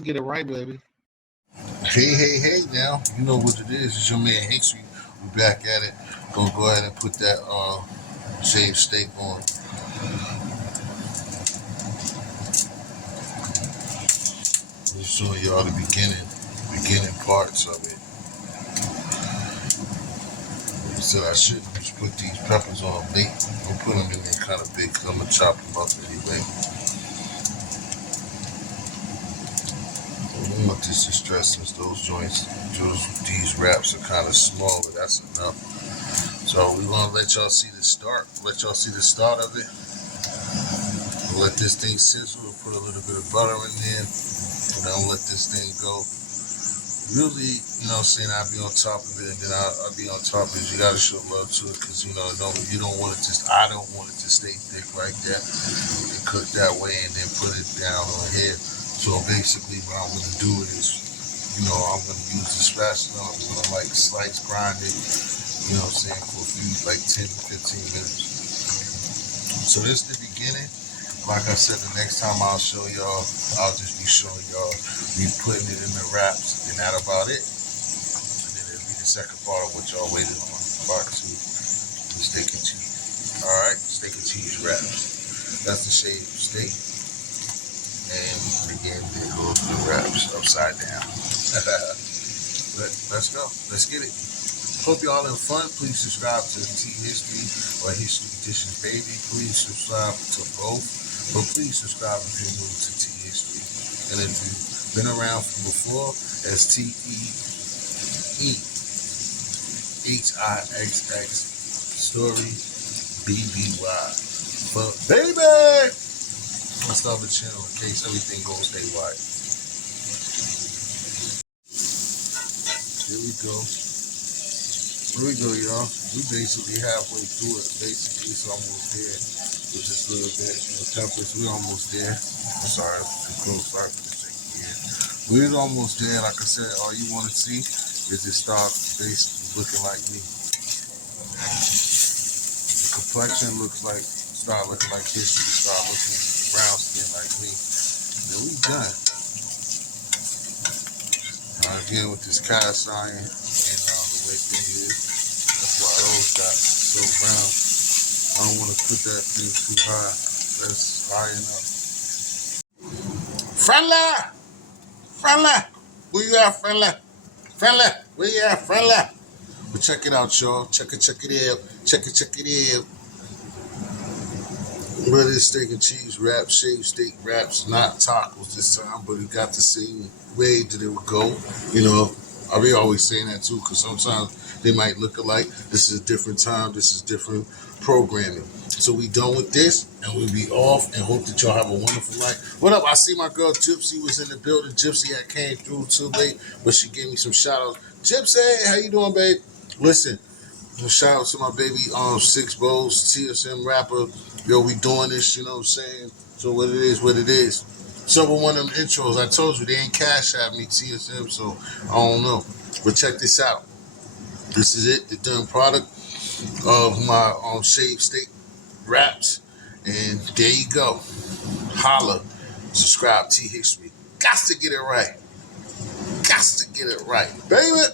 to get it right, baby. Hey, now. You know what it is. It's your man History. We back at it. Gonna go ahead and put that shaved steak on. Just showing y'all the beginning parts of it. I said I should just put these peppers on late. I'm put them in there kind of big because I'm gonna chop them up anyway. I don't want this to stress since these wraps are kind of small, but that's enough. So we're gonna let y'all see the start. Let y'all see the start of it. We'll let this thing sizzle. We'll put a little bit of butter in there. And then let this thing go. Usually, you know what I'm saying, I'll be on top of it, and then I'll be on top of it. You gotta show love to it, because you don't want it I don't want it to stay thick like that. And cook that way and then put it down on here. So basically what I'm gonna do is, I'm gonna use the spatula. I'm gonna like slice grind it, you know what I'm saying, for a few, like 10 to 15 minutes. So this is the beginning. Like I said, the next time I'll show y'all, I'll just be showing y'all me putting it in the wraps, and that about it. And then it'll be the second part of what y'all waited on, part 2, the steak and cheese. Alright, steak and cheese wraps. That's the shaved steak. And again, there goes the wraps upside down. But let's go. Let's get it. Hope y'all have fun. Please subscribe to T History or History Dishes Baby. Please subscribe to both. But please subscribe if you're new to T History. And if you've been around from before, as TEEHIXX Story BBY. But baby, let's start the channel in case everything goes haywire. Here we go. Here we go, y'all. We basically halfway through it. Basically, it's almost there. With just a little bit of peppers, we're almost there. I'm sorry, too close. Sorry for the second here. We're almost there. Like I said, all you want to see is it start basically looking like me. The complexion start looking like History. Start looking brown skin like me. Then we done. Again, with this cast iron and the way thing is, that's why those got so brown. I don't want to put that thing too high. That's high enough. Friendly! Where you at, friendly? Where you at, friendly? But check it out, y'all. Check it out. Check it out. But it's steak and cheese wraps, shaved steak wraps, not tacos this time, but it got the same way that it would go. I'll be always saying that too, because sometimes they might look alike. This is a different time. This is different programming. So we done with this, and we'll be off, and hope that y'all have a wonderful night. What up? I see my girl Gypsy was in the building. Gypsy had came through too late, but she gave me some shout outs. Gypsy, how you doing, babe? Listen, shout out to my baby, Six Bowls, TSM rapper. Yo, we doing this, you know what I'm saying? So what it is. So with one of them intros, I told you, they ain't cash at me, TSM, so I don't know. But check this out. This is it, the done product of my shaved steak wraps. And there you go. Holla. Subscribe, T History. Got to get it right. Baby.